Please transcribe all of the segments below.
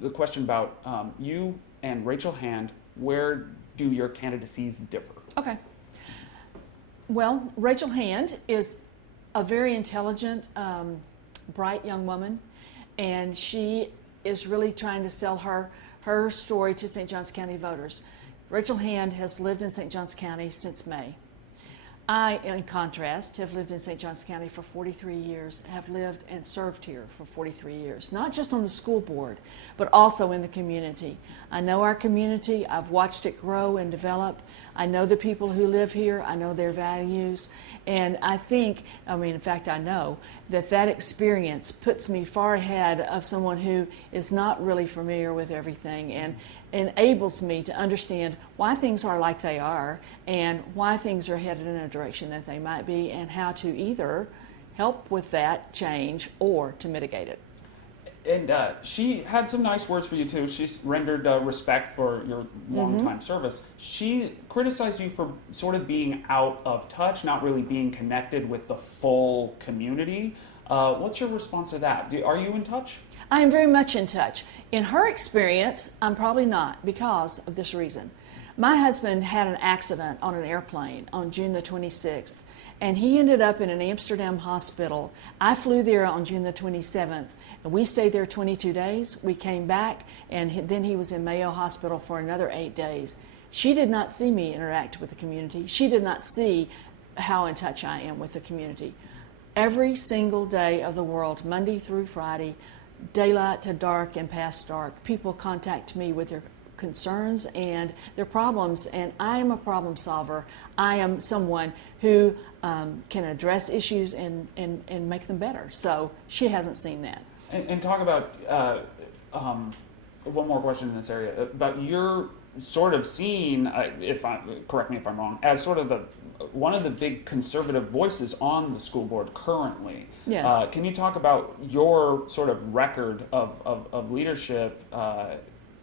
the question about you and Rachel Hand, where do your candidacies differ? Okay. Well, Rachel Hand is a very intelligent, bright young woman, and she is really trying to sell her story to St. Johns County voters. Rachel Hand has lived in St. Johns County since May. I, in contrast, have lived in St. Johns County for 43 years, have lived and served here for 43 years, not just on the school board, but also in the community. I know our community, I've watched it grow and develop. I know the people who live here, I know their values, and I think, in fact, I know that experience puts me far ahead of someone who is not really familiar with everything, and enables me to understand why things are like they are and why things are headed in a direction that they might be, and how to either help with that change or to mitigate it. And she had some nice words for you too. She rendered respect for your long-time service. She criticized you for sort of being out of touch, not really being connected with the full community. What's your response to that? Are you in touch? I am very much in touch. In her experience, I'm probably not, because of this reason. My husband had an accident on an airplane on June the 26th, and he ended up in an Amsterdam hospital. I flew there on June the 27th, and we stayed there 22 days. We came back, and then he was in Mayo Hospital for another 8 days. She did not see me interact with the community. She did not see how in touch I am with the community. Every single day of the world, Monday through Friday, daylight to dark and past dark, people contact me with their concerns and their problems, and I am a problem solver. I am someone who can address issues and make them better. So she hasn't seen that. And talk about one more question in this area about your sort of seen, correct me if I'm wrong, as sort of one of the big conservative voices on the school board currently. Yes. Can you talk about your sort of record of leadership,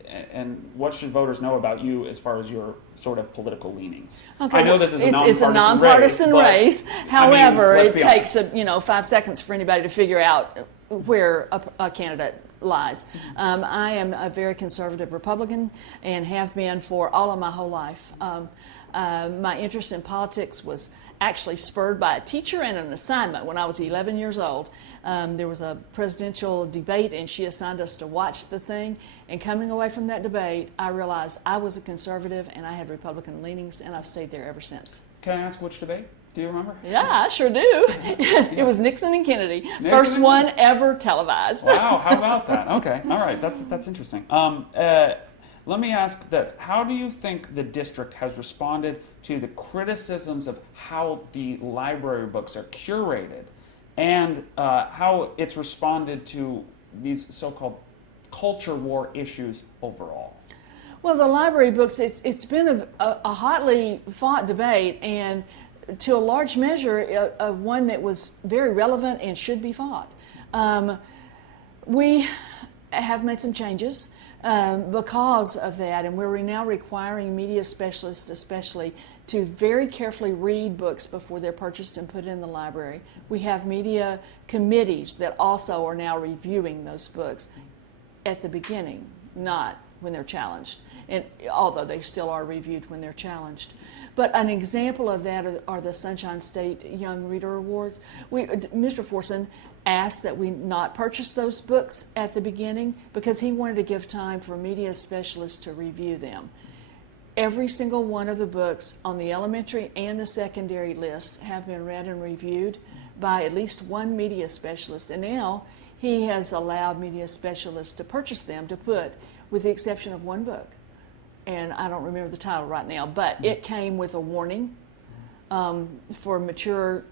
and what should voters know about you as far as your sort of political leanings? Okay, I know this is a nonpartisan race. However, it takes 5 seconds for anybody to figure out where a candidate lies. I am a very conservative Republican and have been for all of my whole life. My interest in politics was actually spurred by a teacher and an assignment when I was 11 years old. There was a presidential debate, and she assigned us to watch the thing. And coming away from that debate, I realized I was a conservative and I had Republican leanings, and I've stayed there ever since. Can I ask which debate? Do you remember? Yeah, I sure do. It was Nixon and Kennedy. First one ever televised. Wow, how about that? Okay, all right, that's interesting. Let me ask this. How do you think the district has responded to the criticisms of how the library books are curated, and how it's responded to these so-called culture war issues overall? Well, the library books, it's been a hotly fought debate, and to a large measure, one that was very relevant and should be fought. We have made some changes because of that, and we're now requiring media specialists especially to very carefully read books before they're purchased and put in the library. We have media committees that also are now reviewing those books at the beginning, not when they're challenged, and although they still are reviewed when they're challenged. But an example of that are the Sunshine State Young Reader Awards. Mr. Forson asked that we not purchase those books at the beginning because he wanted to give time for media specialists to review them. Every single one of the books on the elementary and the secondary lists have been read and reviewed by at least one media specialist, and now he has allowed media specialists to purchase them to put, with the exception of one book, and I don't remember the title right now, but it came with a warning for mature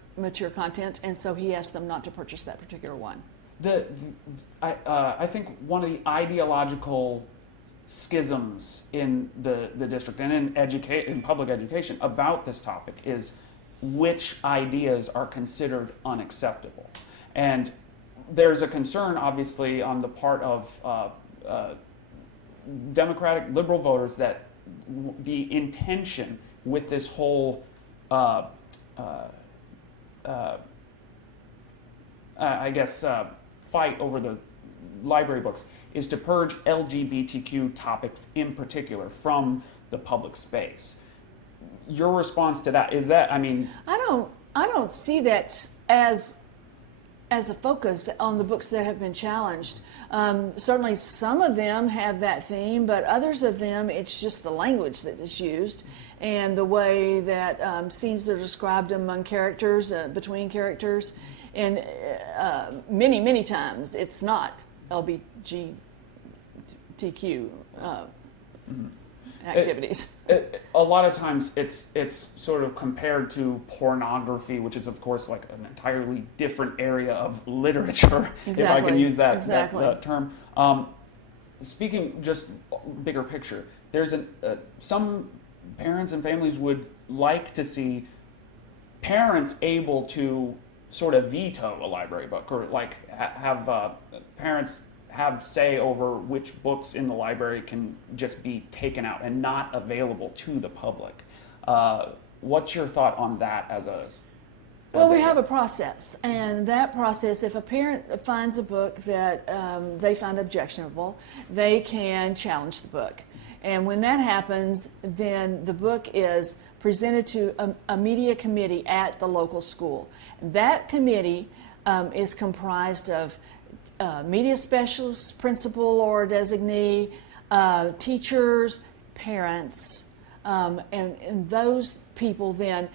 content, and so he asked them not to purchase that particular one. I think one of the ideological schisms in the district and in public education about this topic is which ideas are considered unacceptable. And there's a concern, obviously, on the part of Democratic liberal voters that the intention with this whole fight over the library books is to purge LGBTQ topics in particular from the public space. Your response to that is that, I mean, I don't see that as a focus on the books that have been challenged. Certainly some of them have that theme, but others of them, it's just the language that is used and the way that scenes are described among characters, between characters. And many, many times it's not LGBTQ activities. A lot of times it's sort of compared to pornography, which is of course like an entirely different area of literature, if I can use that term. Speaking just bigger picture, there's some parents and families would like to see parents able to sort of veto a library book, or like have parents have say over which books in the library can just be taken out and not available to the public. What's your thought on that Well, we have a process, and that process, if a parent finds a book that they find objectionable, they can challenge the book. And when that happens, then the book is presented to a media committee at the local school. That committee is comprised of media specialists, principal or designee, teachers, parents, and those people then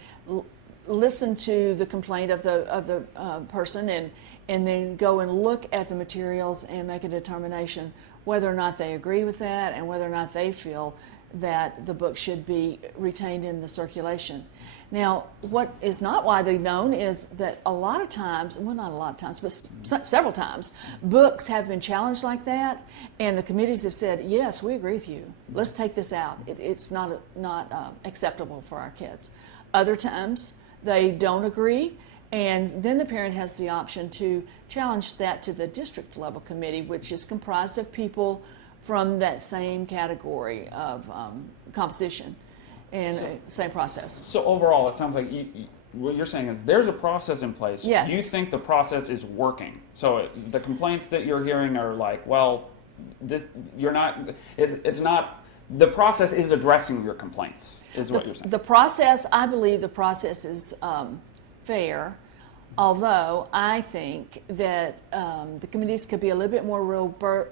listen to the complaint of the person and then go and look at the materials and make a determination whether or not they agree with that and whether or not they feel that the book should be retained in the circulation. Now, what is not widely known is that a lot of times, well, not a lot of times, but several times, books have been challenged like that, and the committees have said, yes, we agree with you. Let's take this out. It's not acceptable for our kids. Other times, they don't agree, and then the parent has the option to challenge that to the district level committee, which is comprised of people from that same category of composition and same process. So overall, it sounds like what you're saying is there's a process in place. Yes. You think the process is working. So the complaints that you're hearing are like, well, you're not. It's not. The process is addressing your complaints, is what you're saying. The process, I believe, the process is fair. Although I think that the committees could be a little bit more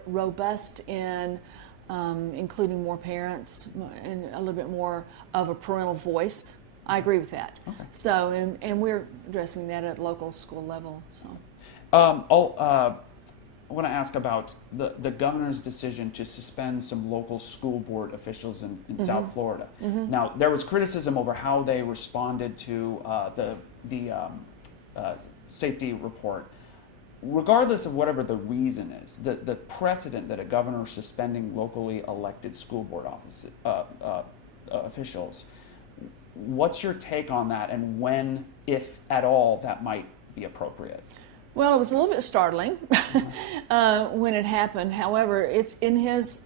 robust in including more parents and a little bit more of a parental voice. I agree with that. Okay. So, and we're addressing that at local school level. So, I want to ask about the governor's decision to suspend some local school board officials in South Florida. Now, there was criticism over how they responded to the safety report. Regardless of whatever the reason is, the precedent that a governor suspending locally elected school board officials, what's your take on that, and when, if at all, that might be appropriate? well, it was a little bit startling when it happened. However, it's in his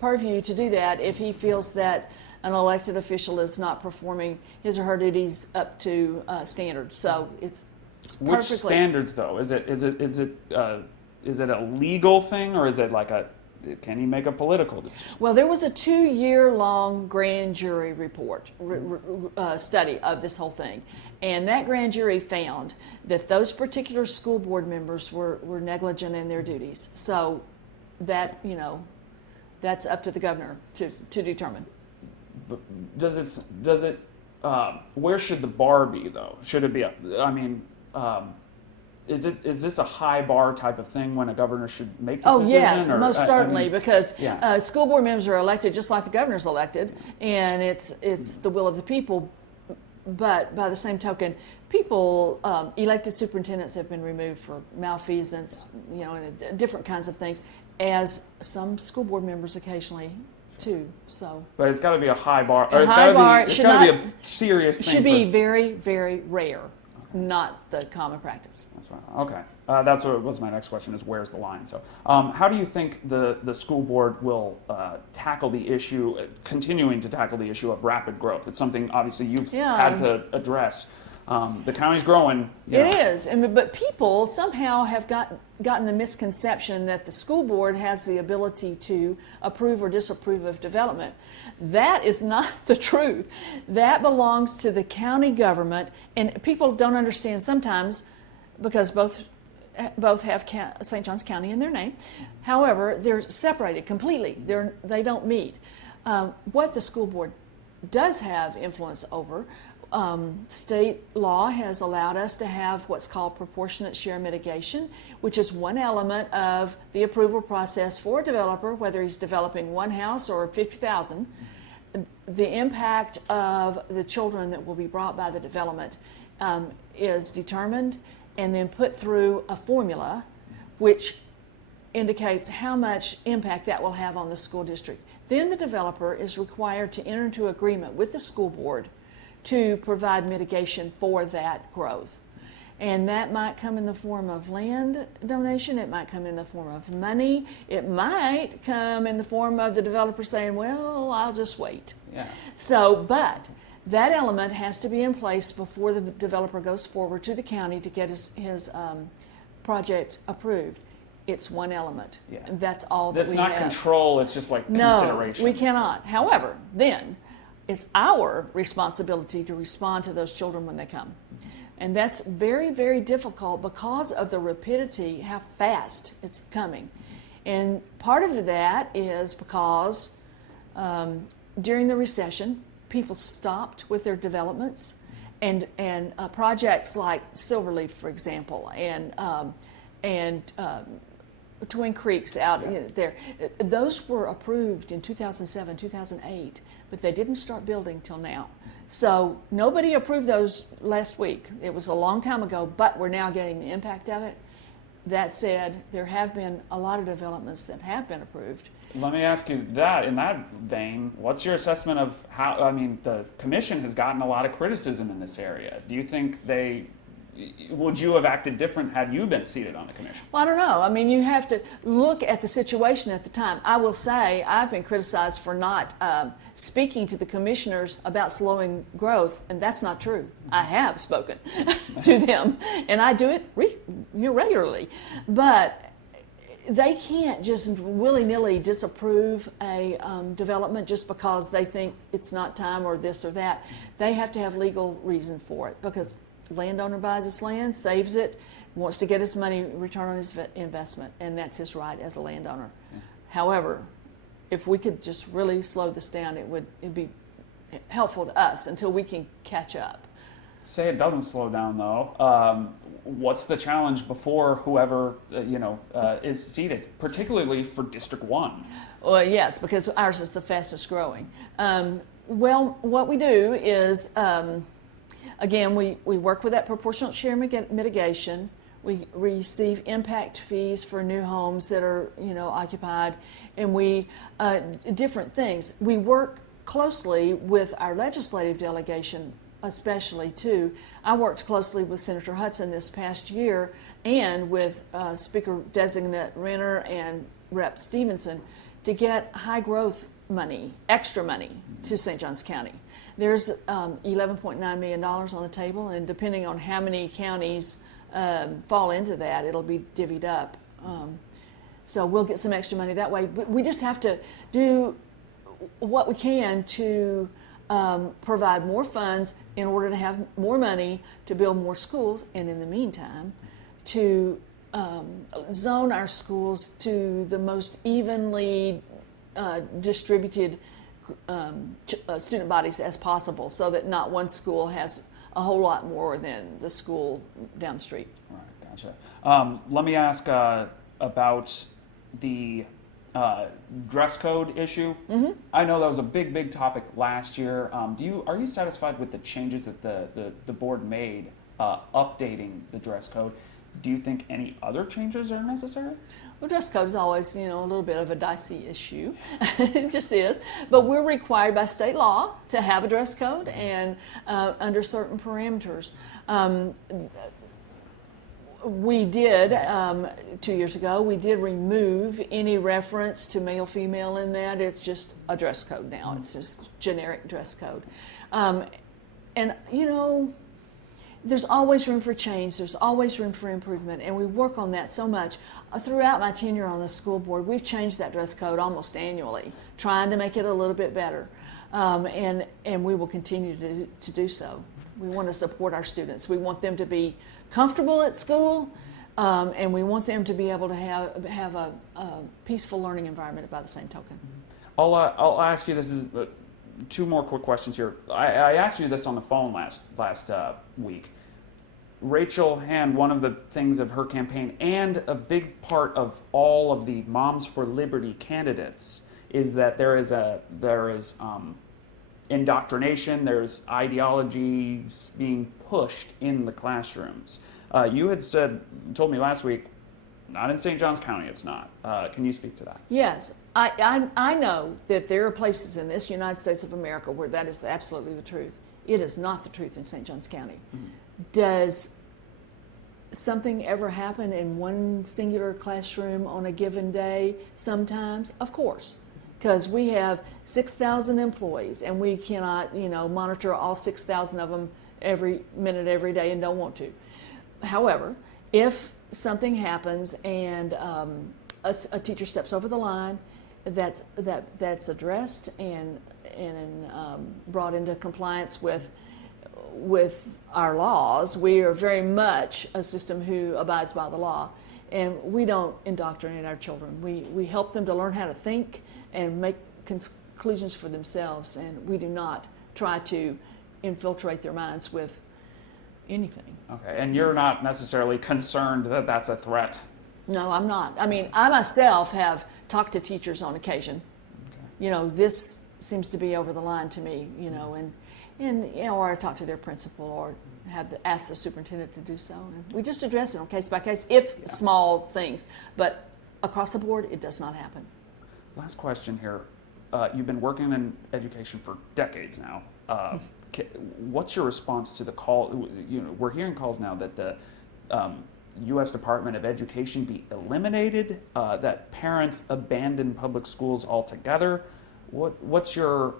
purview to do that if he feels that an elected official is not performing his or her duties up to standards. So it's perfectly. Which standards, though? Is it a legal thing, or is it like can he make a political decision? Well, there was a 2-year-long grand jury report study of this whole thing, and that grand jury found that those particular school board members were negligent in their duties. So that that's up to the governor to determine. But does it? Where should the bar be, though? Should it be is this a high bar type of thing when a governor should make this decision? Oh yes, most certainly, because yeah. School board members are elected just like the governor's elected, and it's the will of the people. But by the same token, elected superintendents have been removed for malfeasance, and different kinds of things, as some school board members occasionally too. So, but it's got to be a high bar. It's got to be a serious thing. It should be very, very rare. Not the common practice. That's right. Okay. That's what was my next question, is where's the line? So how do you think the school board will tackle the issue, continuing to tackle the issue of rapid growth? It's something obviously you've had to address. The county's growing. It is, but people somehow have gotten the misconception that the school board has the ability to approve or disapprove of development. That is not the truth. That belongs to the county government, and people don't understand sometimes because both have St. Johns County in their name. However, they're separated completely. They don't meet. What the school board does have influence over, state law has allowed us to have what's called proportionate share mitigation, which is one element of the approval process for a developer, whether he's developing one house or 50,000. The impact of the children that will be brought by the development is determined and then put through a formula which indicates how much impact that will have on the school district. Then the developer is required to enter into agreement with the school board to provide mitigation for that growth. And that might come in the form of land donation, it might come in the form of money, it might come in the form of the developer saying, well, I'll just wait. Yeah. So, but that element has to be in place before the developer goes forward to the county to get his project approved. It's one element. Yeah. That's all that That's we not have. Control, it's just like consideration. No, we cannot. However, then it's our responsibility to respond to those children when they come. And that's very, very difficult because of the rapidity, how fast it's coming. And part of that is because during the recession, people stopped with their developments, and projects like Silverleaf, for example, and Twin Creeks out there, those were approved in 2007, 2008, but they didn't start building till now. So nobody approved those last week. It was a long time ago, but we're now getting the impact of it. That said, there have been a lot of developments that have been approved. Let me ask you that, in that vein, what's your assessment of how, I mean, the commission has gotten a lot of criticism in this area. Do you think would you have acted different had you been seated on the commission? Well, I don't know. I mean, you have to look at the situation at the time. I will say I've been criticized for not speaking to the commissioners about slowing growth, and that's not true. I have spoken to them, and I do it regularly. But they can't just willy-nilly disapprove a development just because they think it's not time or this or that. They have to have legal reason for it, because the landowner buys his land, saves it, wants to get his money return on his investment, and that's his right as a landowner. Yeah. However, if we could just really slow this down, it'd be helpful to us until we can catch up. Say it doesn't slow down, though. What's the challenge before whoever is seated, particularly for District 1? Well, yes, because ours is the fastest growing. Well, what we do is, again, we work with that proportional share mitigation. We receive impact fees for new homes that are, occupied, and we different things. We work closely with our legislative delegation, especially too. I worked closely with Senator Hudson this past year, and with Speaker Designate Renner and Rep Stevenson, to get high growth money, extra money, to St. Johns County. There's $11.9 million on the table, and depending on how many counties fall into that, it'll be divvied up. So we'll get some extra money that way. But we just have to do what we can to provide more funds in order to have more money to build more schools, and in the meantime, to zone our schools to the most evenly distributed student bodies as possible, so that not one school has a whole lot more than the school down the street. All right, gotcha. Let me ask about the dress code issue. Mm-hmm. I know that was a big topic last year. Are you satisfied with the changes that the board made updating the dress code? Do you think any other changes are necessary? Well, dress code is always, a little bit of a dicey issue. It just is. But we're required by state law to have a dress code, and under certain parameters. We did, 2 years ago, we did remove any reference to male, female in that. It's just a dress code now. It's just generic dress code. And, there's always room for change. There's always room for improvement, and we work on that so much. Throughout my tenure on the school board, we've changed that dress code almost annually, trying to make it a little bit better, and we will continue to do so. We want to support our students. We want them to be comfortable at school, and we want them to be able to have a peaceful learning environment by the same token. I'll ask you this is two more quick questions here. I asked you this on the phone last week. Rachel Hand, one of the things of her campaign and a big part of all of the Moms for Liberty candidates is that there is indoctrination, there's ideologies being pushed in the classrooms. You had told me last week, not in St. Johns County, it's not. Can you speak to that? Yes, I know that there are places in this United States of America where that is absolutely the truth. It is not the truth in St. Johns County. Mm-hmm. Does something ever happen in one singular classroom on a given day? Sometimes, of course, because we have 6,000 employees and we cannot, monitor all 6,000 of them every minute, every day, and don't want to. However, if something happens and a teacher steps over the line, that's addressed and brought into compliance with our laws. We are very much a system who abides by the law, and we don't indoctrinate our children. We help them to learn how to think and make conclusions for themselves, and we do not try to infiltrate their minds with anything. Okay, and you're not necessarily concerned that that's a threat? No, I'm not. I mean, I myself have talked to teachers on occasion. Okay. This seems to be over the line to me, or I talk to their principal or ask the superintendent to do so. And we just address it on case by case, small things. But across the board, it does not happen. Last question here. You've been working in education for decades now. What's your response to the call? We're hearing calls now that the U.S. Department of Education be eliminated, that parents abandon public schools altogether. What's your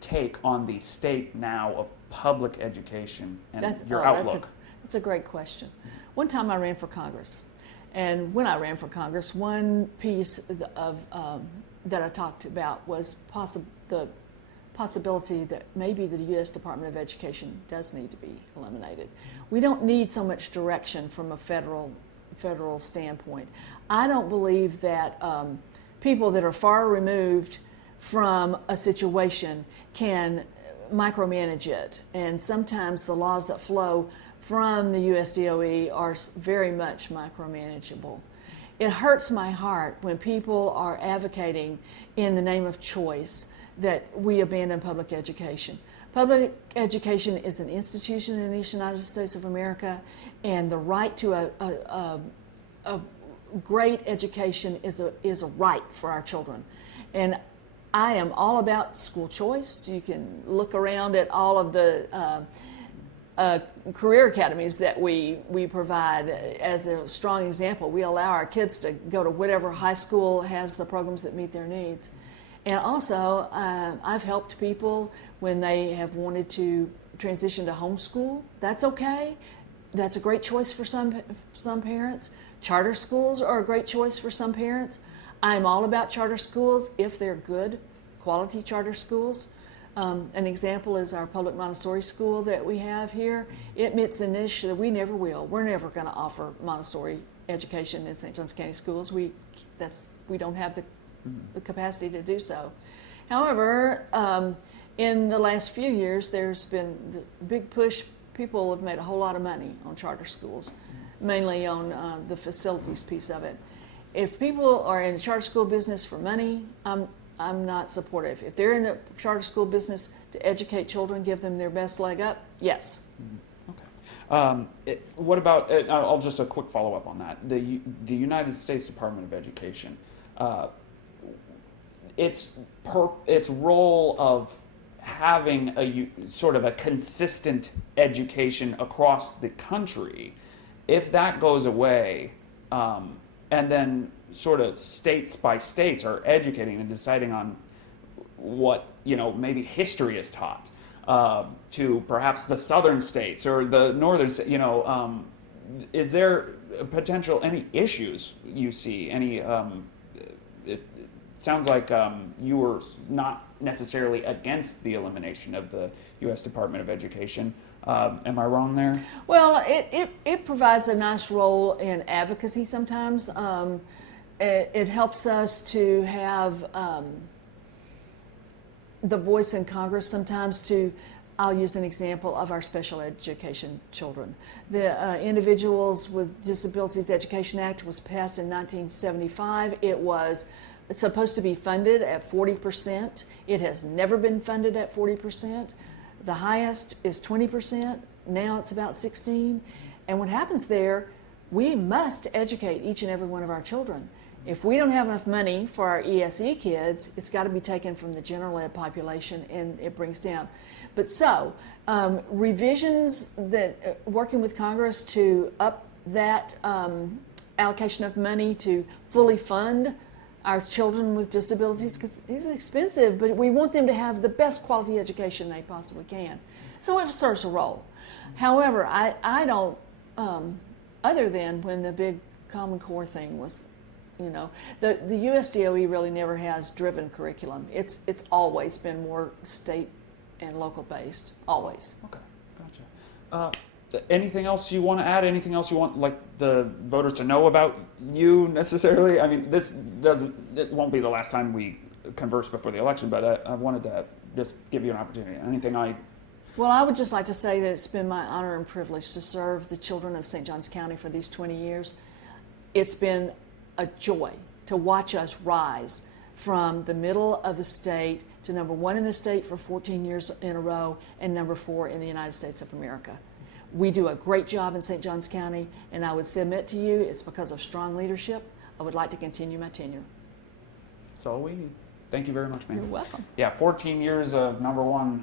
take on the state now of public education and your outlook? That's a great question. One time I ran for Congress, and when I ran for Congress, one piece of that I talked about was the possibility that maybe the U.S. Department of Education does need to be eliminated. We don't need so much direction from a federal standpoint. I don't believe that people that are far removed from a situation can micromanage it, and sometimes the laws that flow from the USDOE are very much micromanageable. It hurts my heart when people are advocating in the name of choice that we abandon public education. Public education is an institution in the United States of America, and the right to a great education is a right for our children. And I am all about school choice. You can look around at all of the career academies that we provide as a strong example. We allow our kids to go to whatever high school has the programs that meet their needs. And also, I've helped people when they have wanted to transition to homeschool. That's okay. That's a great choice for some parents. Charter schools are a great choice for some parents. I'm all about charter schools if they're good, quality charter schools. An example is our public Montessori school that we have here. It meets an issue that we never will. We're never going to offer Montessori education in St. Johns County schools. We don't have the capacity to do so. However, in the last few years, there's been the big push. People have made a whole lot of money on charter schools, mainly on the facilities piece of it. If people are in the charter school business for money, I'm not supportive. If they're in the charter school business to educate children, give them their best leg up, yes. Okay. What about, I'll just a quick follow-up on that. The United States Department of Education, its role of having a sort of a consistent education across the country, if that goes away, and then sort of states by states are educating and deciding on what maybe history is taught, to perhaps the southern states or the northern, is there potential, any issues you see? Any, it sounds like you were not necessarily against the elimination of the U.S. Department of Education. Am I wrong there? Well, it provides a nice role in advocacy sometimes. It helps us to have the voice in Congress sometimes to, I'll use an example of our special education children. The Individuals with Disabilities Education Act was passed in 1975. It was supposed to be funded at 40%. It has never been funded at 40%. The highest is 20%. Now it's about 16%. And what happens there, we must educate each and every one of our children. If we don't have enough money for our ESE kids, it's got to be taken from the general ed population, and it brings down. But revisions that working with Congress to up that allocation of money to fully fund our children with disabilities, because it's expensive, but we want them to have the best quality education they possibly can. So it serves a role. However, I don't, other than when the big Common Core thing was, the USDOE really never has driven curriculum. It's always been more state and local based, always. Okay, gotcha. Anything else you want to add? Anything else you want the voters to know about you necessarily? I mean, it won't be the last time we converse before the election, but I wanted to just give you an opportunity. Well, I would just like to say that it's been my honor and privilege to serve the children of St. Johns County for these 20 years. It's been a joy to watch us rise from the middle of the state to number 1 in the state for 14 years in a row and number 4 in the United States of America. We do a great job in St. Johns County, and I would submit to you it's because of strong leadership. I would like to continue my tenure. That's all we need. Thank you very much, ma'am. You're welcome. Yeah, 14 years of number 1.